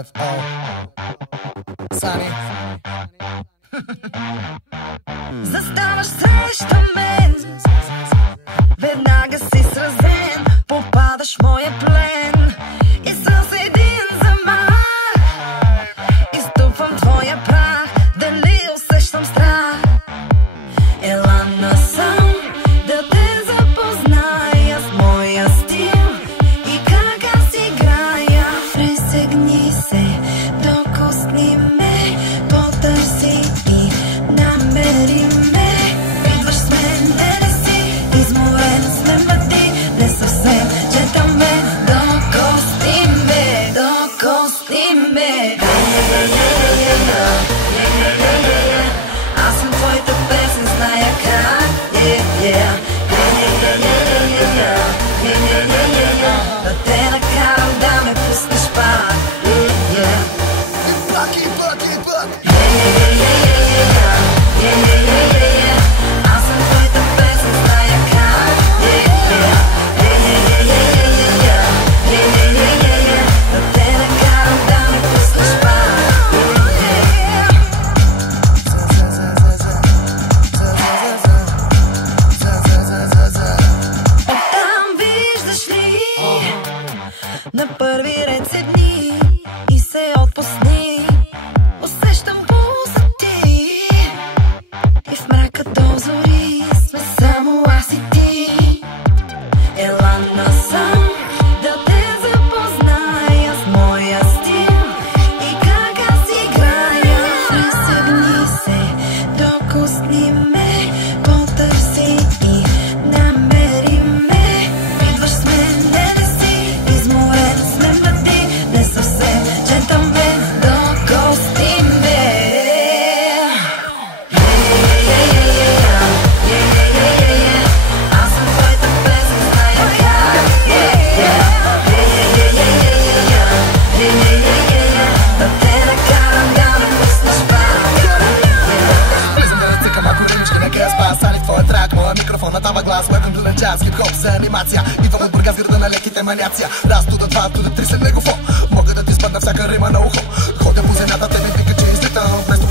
FO Сани. Заставаш срещу мен, веднага си сразен, попадаш в моя плен и с един замах изтупвам твоя прах. Дали усещам страх? Ела насам да те запозная с моя стил и как аз играя. Присегни се, докосни ме, потърси и намери ме. Идваш с мен, не си изморен, сме мъди, не съвсем джентълмен. Докосни ме, докосни ме. Аз съм твоята песен, зная как. Да те накарам да ме пуснеш пак. Аз съм твоята песен, зная как. Да те накарам да ме пуснеш пак. Оттам виждаш ли, на първи ред седни и се отпусни. Усещам пулса ти и в мрака до зори сме само аз и ти. Ела насам да те запозная с моя стил и как аз играя. Присъгни се, докосни ме, потърси и намери ме. Идваш с мен, не си изморен, сме мъди, не съвсем джентълмен. Докосни ме. Аз съм твоята песен, зная как. Да те накарам да ме пуснеш пак. Влизам да цикам малко ритмичка, нека я спа. Сани в твоя трак, моя микрофон натава глас. Welcome to the jazz, хип-хоп за анимация. Идвам от Бургас, града на леките маняция. Раз, туда, два, туда, три, след него фо. Мога да ти спадна всяка рима на ухо. Ходя по земята, те ми вика, че излитам. Вместо